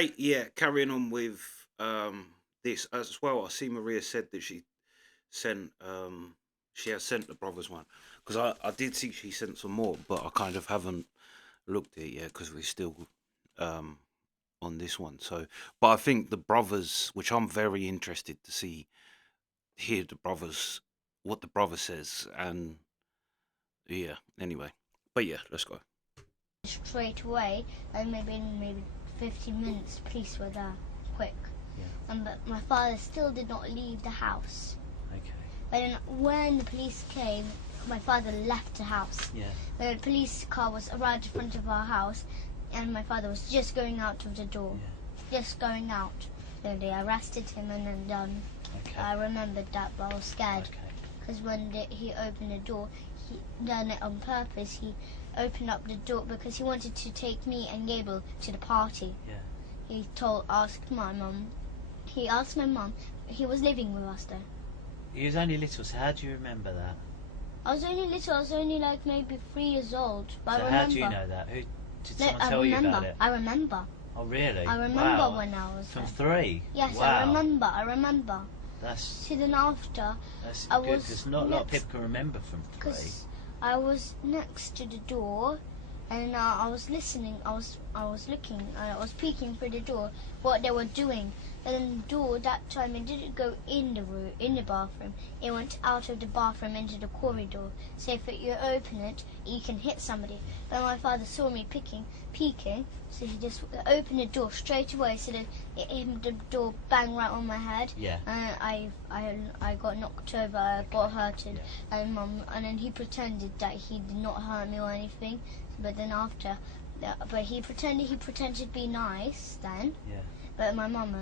Okay, yeah, carrying on with this as well. I see Maria said that sent she has sent the brothers one, because I did see she sent some more, but I kind of haven't looked at it yet because we're still um on this one. So, but I think the brothers, which I'm very interested to hear the brothers, what the brother says, and yeah. Anyway, but yeah, let's go. Straight away, like maybe 15 minutes, police were there, quick. Yeah. But my father still did not leave the house. Okay. But then when the police came, my father left the house. Yeah. The police car was right in front of our house, and my father was just going out of the door. Yeah. Just going out. So they arrested him, and then Okay. I remembered that, but I was scared. Okay. Because when he opened the door, he done it on purpose. He opened up the door because he wanted to take me and Gable to the party. Yeah. He asked my mum. He asked my mum. He was living with us there. He was only little, so how do you remember that? I was only little. I was only like maybe 3 years old. But So I remember. how do you know that? Who did someone I tell you remember. about it? I remember. Oh really? I remember wow. when I was From there. 3? Yes, wow. I remember. That's So then after, good, I was because not a lot of next- people can remember from 3. because I was next to the door, and I was listening. I was looking. I was peeking through the door what they were doing. And then the door that time it didn't go in the room, in the bathroom. It went out of the bathroom into the corridor. So if you open it, you can hit somebody. But my father saw me peeking, so he just opened the door straight away. So that the door banged right on my head. Yeah. And I got knocked over. I got hurted. Yeah. And then he pretended that he did not hurt me or anything. But then after, but he pretended to be nice then. Yeah. But my mum,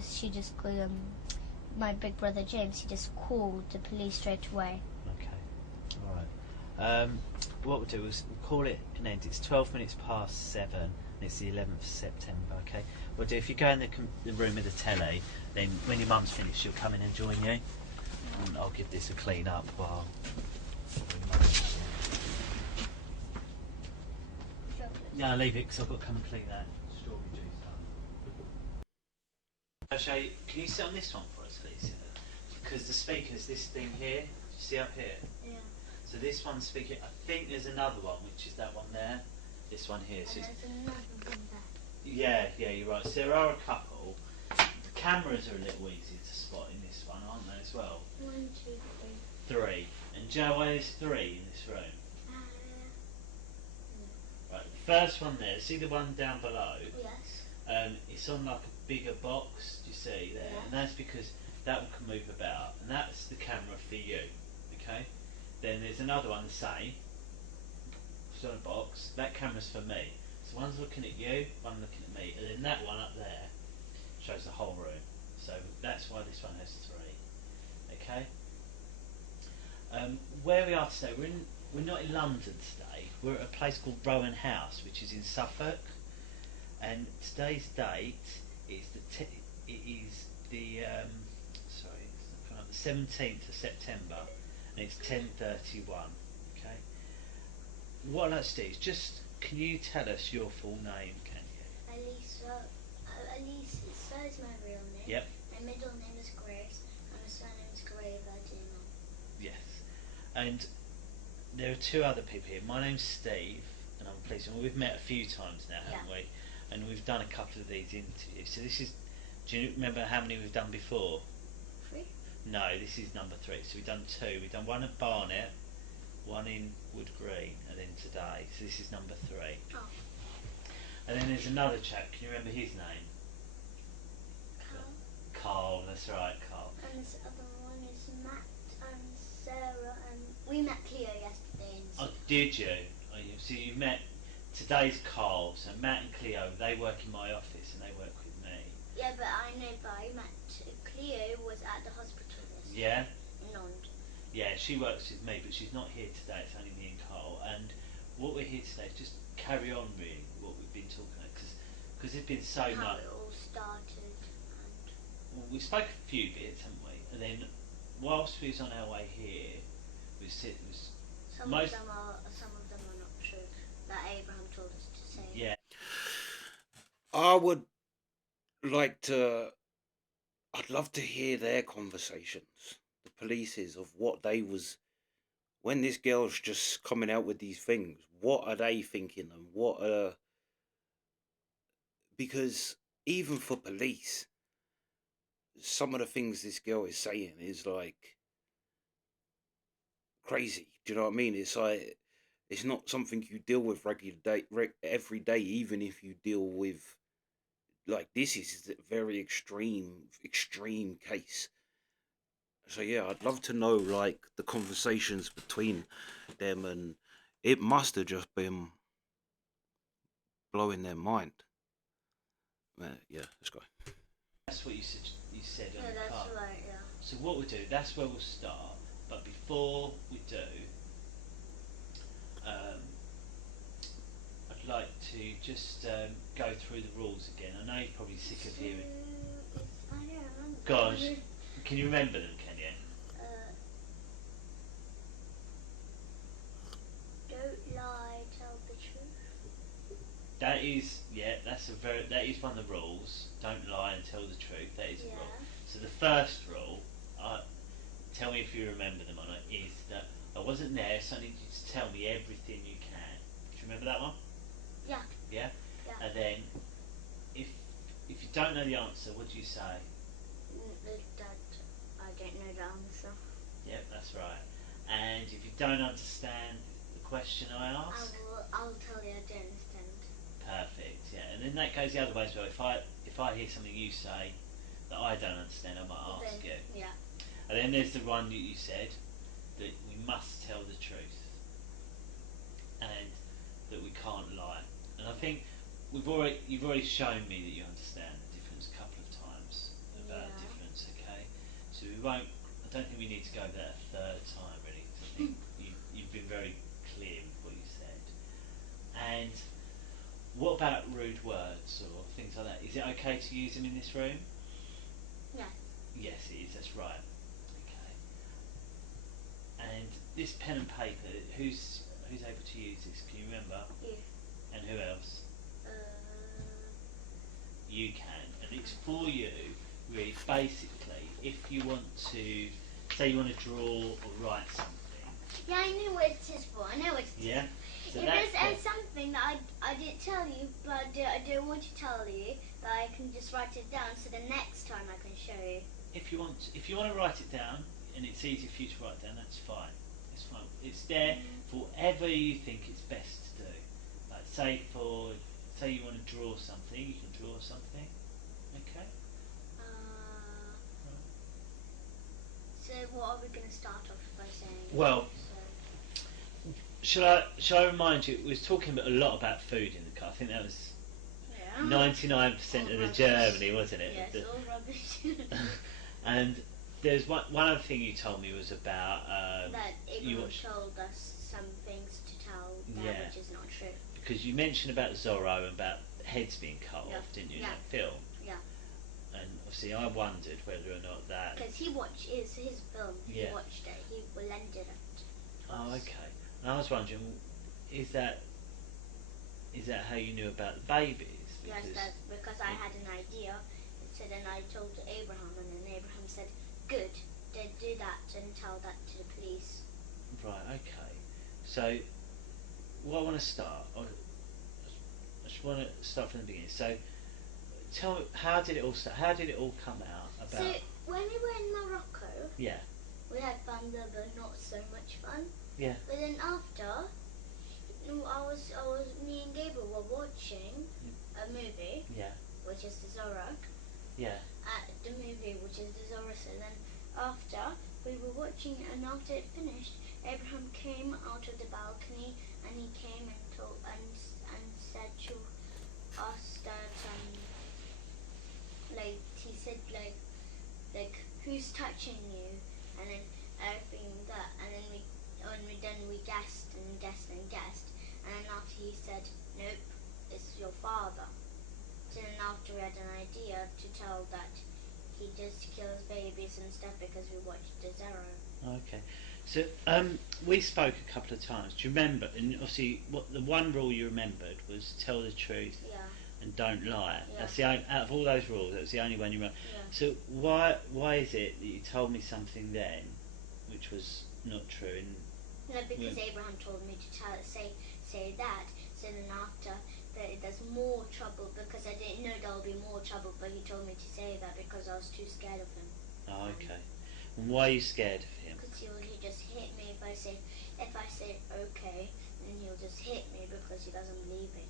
she just called my big brother James. He just called the police straight away. Okay. All right. What we'll do is we'll call it an end. It's 12 minutes past 7. And it's the 11th of September. Okay. We'll do. If you go in the room with the telly, then when your mum's finished, she'll come in and join you. And I'll give this a clean up while. No, leave it because I've got to come and clean that strawberry juice up. O'Shea, can you sit on this one for us, please? Because the speakers, this thing here, see up here? Yeah. So this one's speaking. I think there's another one, which is that one there. This one here. So And there's another one there. yeah, you're right. So there are a couple. The cameras are a little easy to spot in this one, aren't they, as well? 1, 2, 3. 3. And Joe, there's 3 in this room. Right, the first one there, see the one down below? Yes. It's on like a bigger box, do you see there? Yeah. And that's because that one can move about, and that's the camera for you, okay? Then there's another one the same, it's on a box, that camera's for me. So one's looking at you, one looking at me, and then that one up there shows the whole room. So that's why this one has 3, okay? Where we are today, we're not in London today, we're at a place called Rowan House, which is in Suffolk. And today's date is the 17th of September, and it's 10:31. Okay. What I'd like to do is just, can you tell us your full name? Can you? Elise is my real name. Yep. My middle name is Grace, and my surname is Graver. Yes. And there are 2 other people here. My name's Steve, and I'm pleased. And we've met a few times now, haven't we? And we've done a couple of these interviews. So this is, do you remember how many we've done before? 3. No, this is number 3. So we've done 2. We've done one at Barnet, one in Wood Green, and then today. So this is number 3. Oh. And then there's another chap. Can you remember his name? Carl. That's right, Carl. And this other one is Matt and Sarah, and we met Cleo yesterday. Oh, did you? Oh, so you've met. Today's Carl. So Matt and Cleo, they work in my office and they work with me. Yeah, but I met Cleo was at the hospital yesterday. Yeah. In London. Yeah, she works with me, but she's not here today. It's only me and Carl. And what we're here today is just carry on really what we've been talking about, because there's been so How much. it all started. Well, we spoke a few bits, haven't we? And then whilst we was on our way here, Some of them are not true. That Abraham told us to say. Yeah. I would like to. I'd love to hear their conversations, the police's, of what they was when this girl's just coming out with these things. What are they thinking, and what are because even for police, some of the things this girl is saying is like crazy. Do you know what I mean? It's like it's not something you deal with every day, even if you deal with like this is a very extreme case. So yeah, I'd love to know like the conversations between them, and it must have just been blowing their mind. Yeah, let's go. That's what you said. You said on Yeah, the that's card. right. Yeah. So what we'll do, that's where we'll start. But before we do, um, I'd like to just go through the rules again. I know you're probably sick of hearing. I don't remember. Gosh, can you remember them? Can you? Don't lie, tell the truth. That is, yeah, that is one of the rules. Don't lie and tell the truth. That is a rule. So the first rule, tell me if you remember them or not, is that I wasn't there, so I need you to tell me everything you can. Do you remember that one? Yeah. Yeah? Yeah. And then, if you don't know the answer, what do you say? That I don't know the answer. Yep, that's right. And if you don't understand the question I ask, I'll tell you I don't understand. perfect. Yeah, and then that goes the other way as well. If I hear something you say that I don't understand, I might ask you. Yeah. And then there's the one that you said that we must tell the truth and that we can't lie. And I think you've already shown me that you understand the difference a couple of times about the difference. Okay, so we won't. I don't think we need to go over that a third time really. 'Cause I think you've been very clear with what you said. And what about rude words or things like that? Is it okay to use them in this room? Yes. Yes, it is. That's right. Okay. And this pen and paper, who's able to use this? Can you remember? You. And who else? Uh, You can, and it's for you. Really, basically, if you want to, say, you want to draw or write something. Yeah, I know what it is for. I know what it is. Yeah. So If there's something that I didn't tell you, but I don't want to tell you, that I can just write it down so the next time I can show you. If you want to write it down, and it's easy for you to write down, that's fine. It's fine. It's there for whatever you think it's best to do. Like say you want to draw something, you can draw something. Okay. So what are we going to start off by saying? Well, shall I remind you? We was talking a lot about food in the car. I think that was 99% of the Germany, wasn't it? Yes, all rubbish. And there's one other thing you told me was about that you Abraham told us some things to tell that which is not true. Because you mentioned about Zorro and about heads being cut off, didn't you, in that film? Yeah. And obviously I wondered whether or not that... Because he watched his film, he watched it, he lended it. Oh, okay. And I was wondering, is that how you knew about the babies? Yes, that's because I had an idea. It said, and I told Abraham, and then Abraham said, good, then do that and tell that to the police. Right, okay. So, what I want to start, I just want to start from the beginning. So, tell me, how did it all start? How did it all come out? About? So, when we were in Morocco, we had fun there, but not so much fun. Yeah. But then after, me and Gabriel were watching a movie, which is the Zorro. Yeah. The movie, which is the Zorro. So then after we were watching it, and after it finished, Abraham came out of the balcony, and he came and told and said to us that he said who's touching you, and then everything that, and then we guessed and guessed and guessed, and then after he said nope, it's your father. So then after we had an idea to tell that he just kills babies and stuff because we watched the Zorro. Okay. So we spoke a couple of times. Do you remember? And obviously, what the one rule you remembered was tell the truth and don't lie. Yeah. That's the only, out of all those rules, that's the only one you remember. Yeah. So why is it that you told me something then, which was not true? And No, because Abraham told me to say that. So then after that, there's more trouble because I didn't know there would be more trouble, but he told me to say that because I was too scared of him. oh, okay. And why are you scared of him? Because he just hit me if I say okay, then he'll just hit me because he doesn't believe me.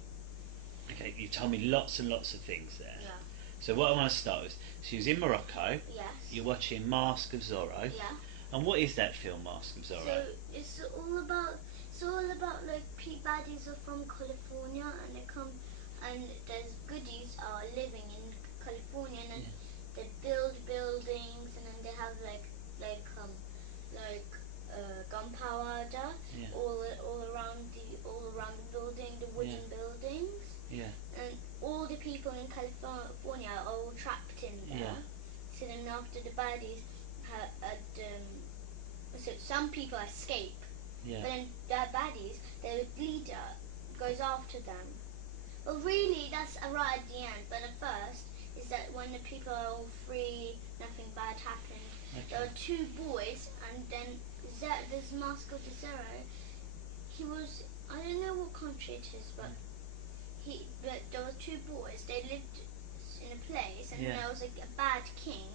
Okay, you've told me lots and lots of things there. Yeah. So what I want to start with, she was in Morocco. Yes. You're watching Mask of Zorro. Yeah. And what is that film, Mask of Zorro? So it's all about like baddies are from California and they come and there's goodies are living in California and then they build buildings and then they have like gunpowder all around the building, the wooden buildings. Yeah. And all the people in California are all trapped in there. Yeah. So then after the baddies so some people escape. Yeah. But then the baddies, their leader goes after them. Well, really, that's right at the end. But at first, is that when the people are all free, nothing bad happened. Okay. There were two boys, and then this Mask of the Zero, he was, I don't know what country it is, but there were two boys. They lived in a place, and there was like a bad king,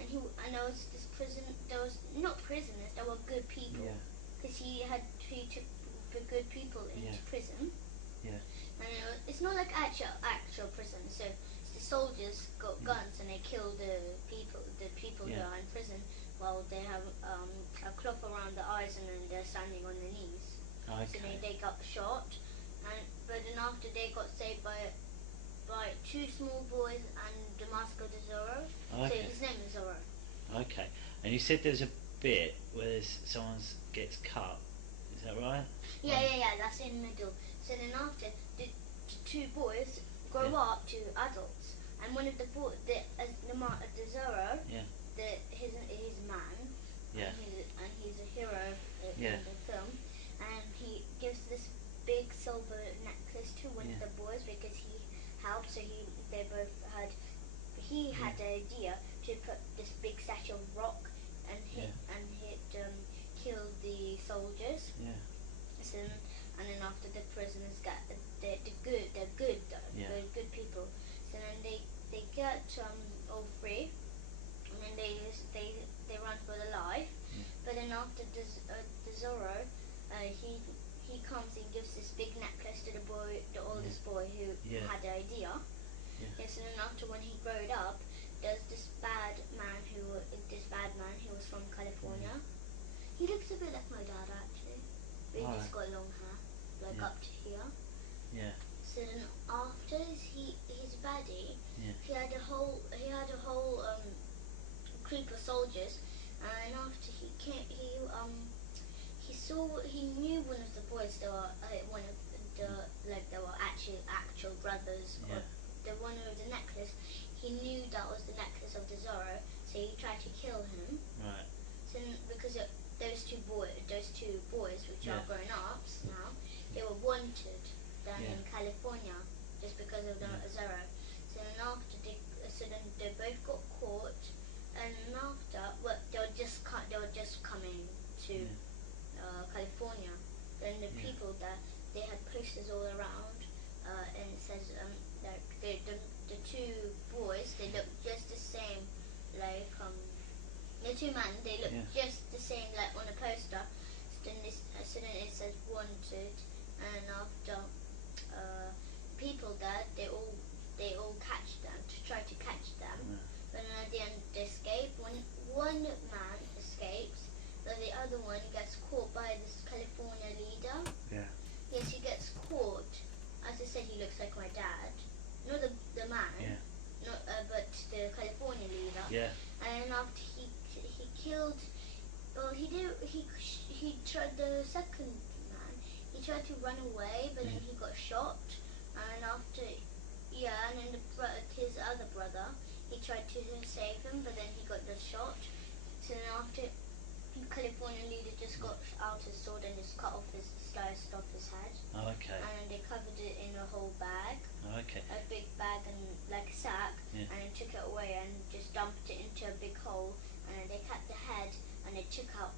and there was this prison. There was not prisoners. There were good people. Yeah. Because he took the good people into prison. Yeah. And it's not like actual prison. So the soldiers got guns and they kill the people who are in prison while they have a cloth around their eyes and then they're standing on their knees. Okay. So they got shot, but then after they got saved by two small boys and the Mask of the Zorro. Okay. So his name is Zorro. Okay. And you said there's a bit where someone gets cut. Is that right? Yeah, that's in the middle. So then after, the two boys grow up to adults, and one of the Zorro, his man, and he's a hero in the film, and he gives this big silver necklace to one of the boys because he helped. So he had the idea to put this big statue of rock and kill the soldiers. Yeah. So, and then after the prisoners they're good people. So then they get all free, and then they run for their life. But then after the Zorro, he comes and gives this big necklace to the oldest boy who had the idea. So then after when he growed up, there's this bad man who was from California. He looks a bit like my dad actually, but he's just got long hair, like up to here. Yeah. So then after his baddie, he had a whole group of soldiers, and after he knew one of the boys. They were they were actual brothers. Or the one with the necklace. He knew that was the necklace of the Zorro, so he tried to kill him. Right. So because those two boys, which are grown ups now, they were wanted down in California just because of the Zorro. So then after they both got caught, and after they were just coming to California. Then the people that they had posters all around, and it says that the two boys, they look just the same, like the two men, they look just the same like on a poster. So then it says wanted, and after people there, they all catch them to try to catch them. But then at the end they escape. One man escapes, but the other one gets caught by this California leader. Yeah. Yes, he gets caught. As I said, he looks like my dad. Not the man. Yeah. Not, but the California leader. Yeah. And after he killed, well, he tried the second man. He tried to run away, but then he got shot. And after, and then his other brother, he tried to save him, but then he got the shot. So then after, California leader just got out his sword and just sliced off his head. Oh, okay. And they covered it in a whole bag. Oh, okay. A big bag and like a sack. Yeah. And they took it away and just dumped it into a big hole. And they cut the head and they cut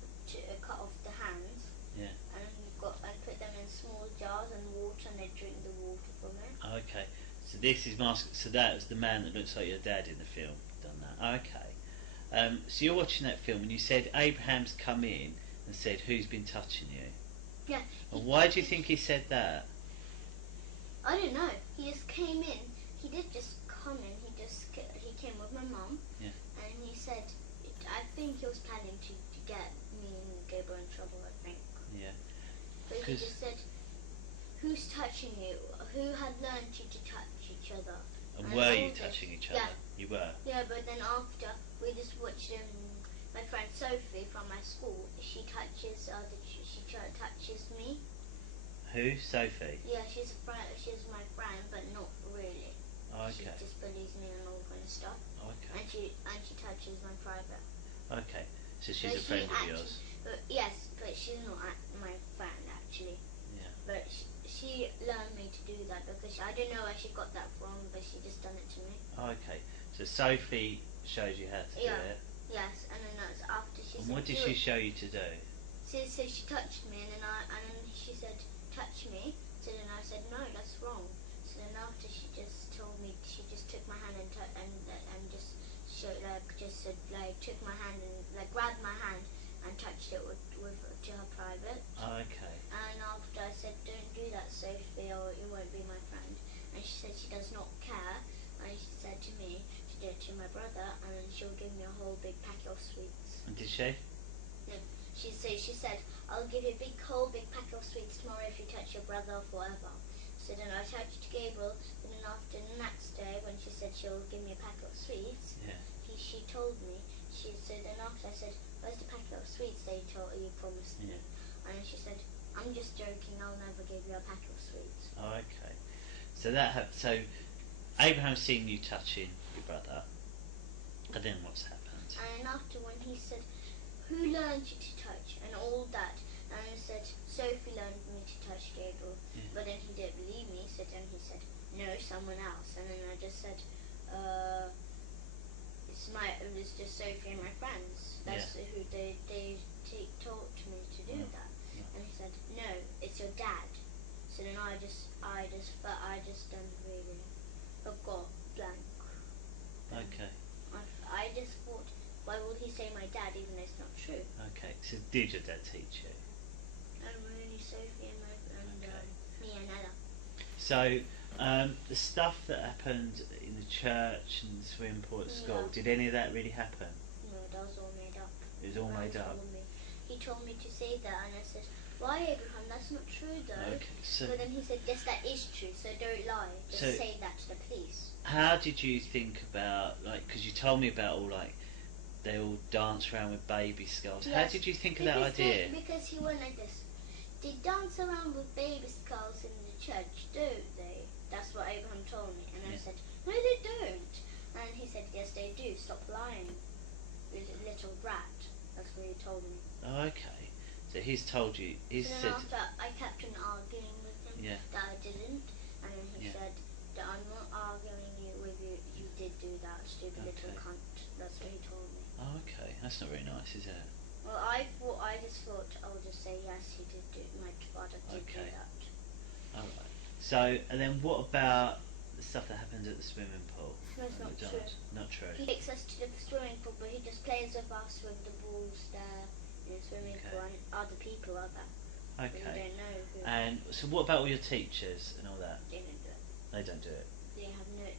off the hands. Yeah. And put them in small jars and water, and they drink the water from it. Oh, okay. So this is So that was the man that looks like your dad in the film. Done that. Oh, okay. So you're watching that film, and you said Abraham's come in and said, "Who's been touching you?" Yeah. And why do you think he said that? I don't know. He just came in. He did just come in. He came with my mum. Yeah. And he said, I think he was planning to get me and Gabriel in trouble. I think. Yeah. But he just said, "Who's touching you? Who had learned you to touch each other?" And were you touching each other? Yeah. You were? Yeah, but then after, we just watched my friend Sophie from my school. She touches me. Who? Sophie? Yeah, she's my friend, but not really. Oh, okay. She just bullies me and all kind of stuff. Oh, okay. And she touches my private. Okay. So she's But a friend of yours? Yes, but she's not my friend actually. Yeah. But she learned me to do that because I don't know where she got that from, but she just done it to me. Oh, okay. So Sophie shows you how to do it? Yes, and then that's after she And said, what did she show you to do? So she touched me, and then she said, "Touch me." So then I said, "No, that's wrong." So then after she just told me, she just took my hand and just showed took my hand and grabbed my hand and touched it to her private. Oh, okay. And after I said, "Don't do that, Sophie, or you won't be my friend." And she said she does not care. And she said to me to do it to my brother, and then she'll give me a whole big packet of sweets. And did she? No, she said, "I'll give you a whole big packet of sweets tomorrow if you touch your brother forever." So then I touched Gabriel, and then after the next day when she said she'll give me a packet of sweets, Yeah. she told me. So then after I said, "Where's the packet of sweets that you promised me?" And then she said, "I'm just joking. I'll never give you a packet of sweets." Oh, okay. So so Abraham's seen you touching your brother, and then what's happened? And after when he said, "Who learned you to touch?" and all that, and I said, "Sophie learned me to touch Gabriel." Yeah. But then he didn't believe me, so then he said, "No, someone else." And then I just said, it was just Sophie and my friends. That's who they taught me to do that. Yeah. And he said, "No, it's your dad." So then I just done really got blank. Okay. I just thought, why would he say my dad even though it's not true? Okay. So did your dad teach you? And really Sophie and me and Ella. So the stuff that happened in the church and the swimming pool at school, did any of that really happen? No, that was all made up. It was all made up? He told me to say that, and I said, "Why, Abraham? That's not true, though." Okay. So But then he said, "Yes, that is true, so don't lie. Just say that to the police." how did you think about, because you told me about they all dance around with baby skulls. How Yes, did you think of that idea? Because he went like this. They dance around with baby skulls in the church, don't they? That's what Abraham told me. And I said, "No, they don't." And he said, "Yes, they do. Stop lying, little brat." That's what he told me. Oh, okay. So he's told you. He So said. then after I kept on arguing with him that I didn't. And then he said that I'm not arguing with you. You did do that, stupid little cunt. That's what he told me. Oh, okay. That's not very nice, is it? Well, I just thought I'll just say yes, he did do. My father did do that. All right. So, and then what about the stuff that happened at the swimming pool? That's not true. Not true. He takes us to the swimming pool, but he just plays with us with the balls there in the swimming pool, and other people are there. Okay. We don't know who. And so, what about all your teachers and all that? They don't do it. They don't do it.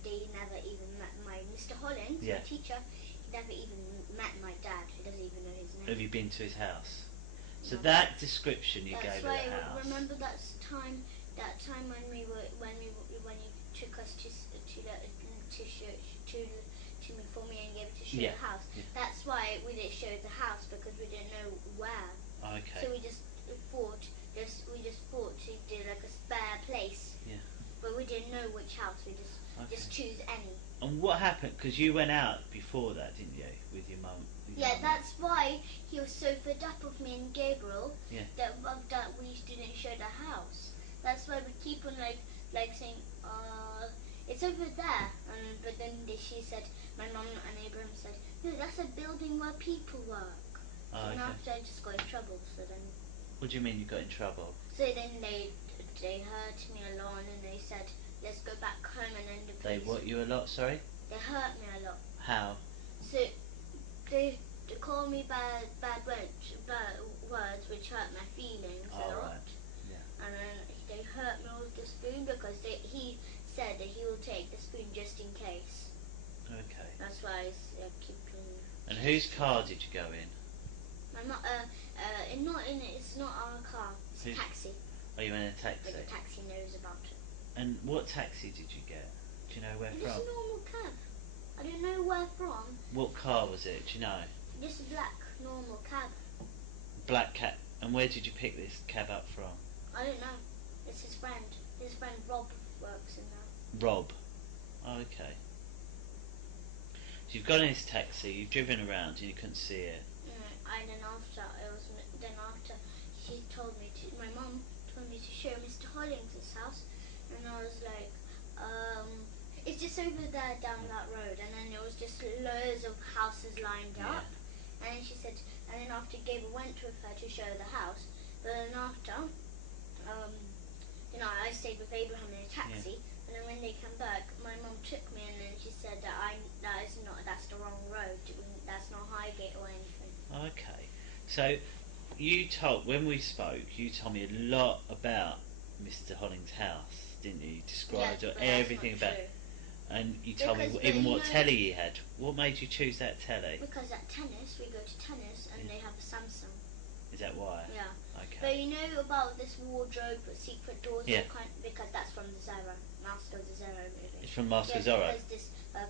They never even met my Mr. Hollins, my teacher. He never even met my dad. He doesn't even know his name. Have you been to his house? So No. that description you gave of the house. Remember that time when you took us to for me and gave it to show the house. Yeah. That's why we didn't show the house because we didn't know where. Okay. So we just thought to do like a spare place. Yeah. But we didn't know which house. We just choose any. And what happened? Because you went out before that, didn't you, with your mum, Yeah, that's why he was so fed up of me and Gabriel. Yeah. That we didn't show the house. That's why we keep on like saying, it's over there. But then she said, my mum and Abraham said, no, that's a building where people work. Oh, And okay. after I just got in trouble. So then. What do you mean you got in trouble? So then they hurt me a lot and they said, let's go back home and then the They police. what you a lot? Sorry. They hurt me a lot. How? So they call me bad words which hurt my feelings a lot. Right. Yeah. And then they hurt me with the spoon because he said that he will take the spoon just in case. Okay. That's why I keep. And whose car did you go in? I'm not. It's not our car. It's a taxi. Are you in a taxi? But the taxi knows about it. And what taxi did you get? Do you know where Just from? a normal cab. I don't know where from. What car was it? Do you know? Just a black normal cab. Black cab. And where did you pick this cab up from? I don't know. It's his friend. His friend Rob works in there. Rob. Oh, okay. So you've got in his taxi, you've driven around and you couldn't see it. And then after she told me to, my mum told me to show Mr. Hollings' house, and I was like, it's just over there down that road, and then there was just loads of houses lined up, and then she said, and then after Gabriel went with her to show the house, but then after, I stayed with Abraham in a taxi, and then when they came back, my mum took me, and then she said that that's the wrong road, that's not Highgate or anything. Okay. So when we spoke, you told me a lot about Mr. Hollings' house, didn't you? You described everything about it. And you told me even what telly he had. What made you choose that telly? Because at tennis, we go to tennis and they have a Samsung. Is that why? Yeah. Okay. But you know about this wardrobe with secret doors? Yeah. Because that's from the Master of the Zorro movie. It's from Master of Zorro? Because the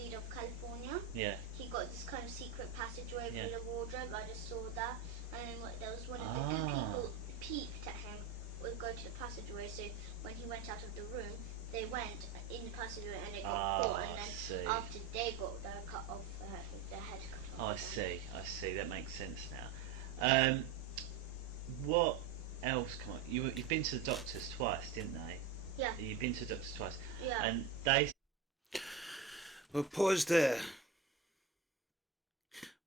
leader of California, he got this kind of secret passageway through the wardrobe. I just saw that. And then there was one of the good people peeped at him, would go to the passageway. So when he went out of the room, they went in the passageway and they got caught. And then after they got their head cut off. I see. That makes sense now. What else? Come on, you've been to the doctors twice, didn't they? Yeah. You've been to the doctors twice. Yeah. And they. Well, pause there.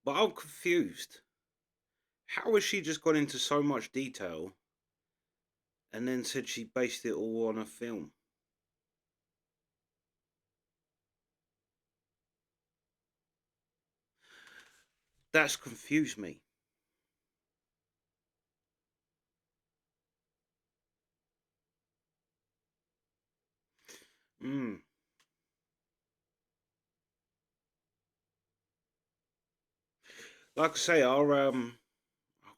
But I'm confused. How has she just gone into so much detail and then said she based it all on a film? That's confused me. Like I say, I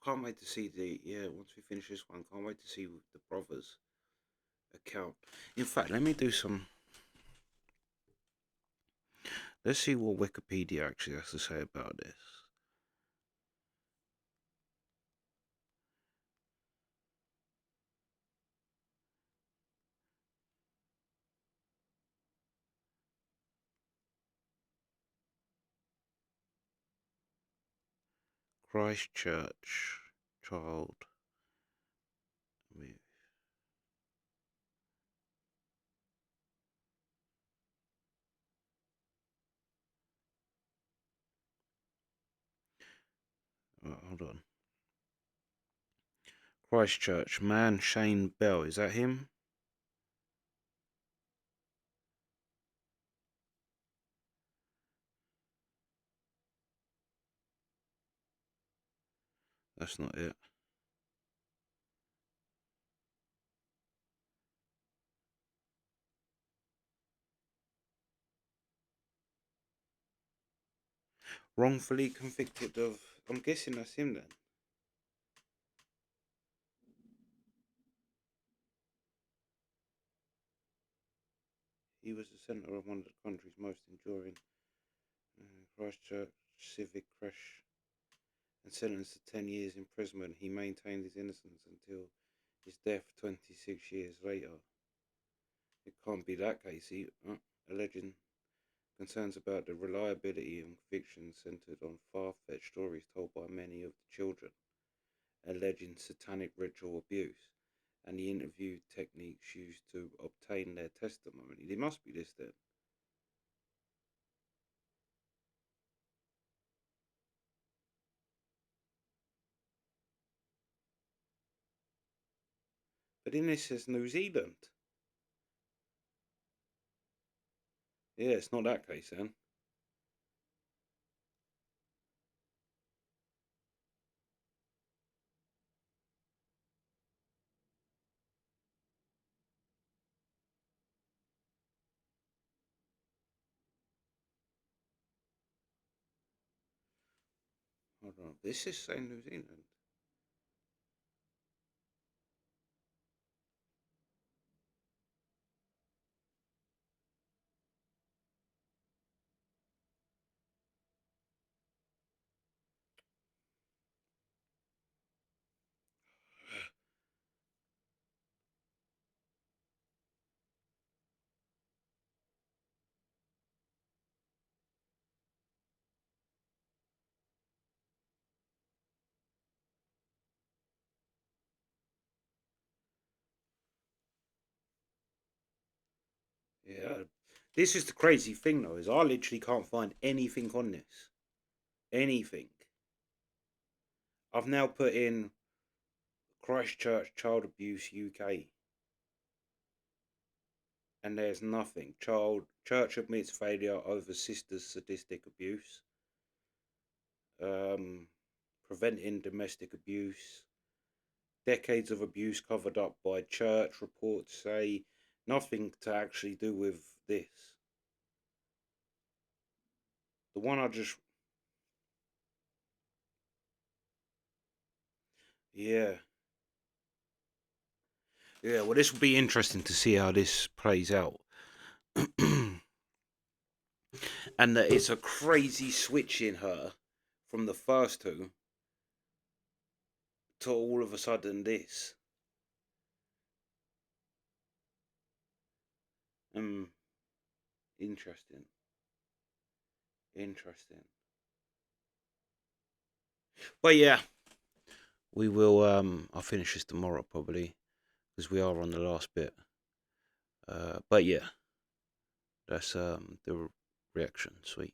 can't wait to see once we finish this one, can't wait to see the brothers' account. In fact, let me do some. Let's see what Wikipedia actually has to say about this. Christchurch child with hold on. Christchurch man Shane Bell, is that him? That's not it. Wrongfully convicted of. I'm guessing that's him then. He was the centre of one of the country's most enduring Christchurch civic crash and sentenced to 10 years imprisonment. He maintained his innocence until his death 26 years later. It can't be that case. Alleging Concerns about the reliability and fiction centered on far-fetched stories told by many of the children, alleging satanic ritual abuse, and the interview techniques used to obtain their testimony. There must be this then. But then this says New Zealand. Yeah, it's not that case then. Hold on. This is saying New Zealand. Yeah. This is the crazy thing though, is I literally can't find anything on this. Anything. I've now put in Christchurch Child Abuse UK. And there's nothing. Church admits failure over sister's sadistic abuse. Preventing domestic abuse. Decades of abuse covered up by church, reports say. Nothing to actually do with this. The one I just... Yeah. Yeah, well, this will be interesting to see how this plays out. And that it's a crazy switch in her from the first two to all of a sudden this. Interesting. Interesting. But yeah, we will. I'll finish this tomorrow probably because we are on the last bit. But yeah, that's the reaction. Sweet.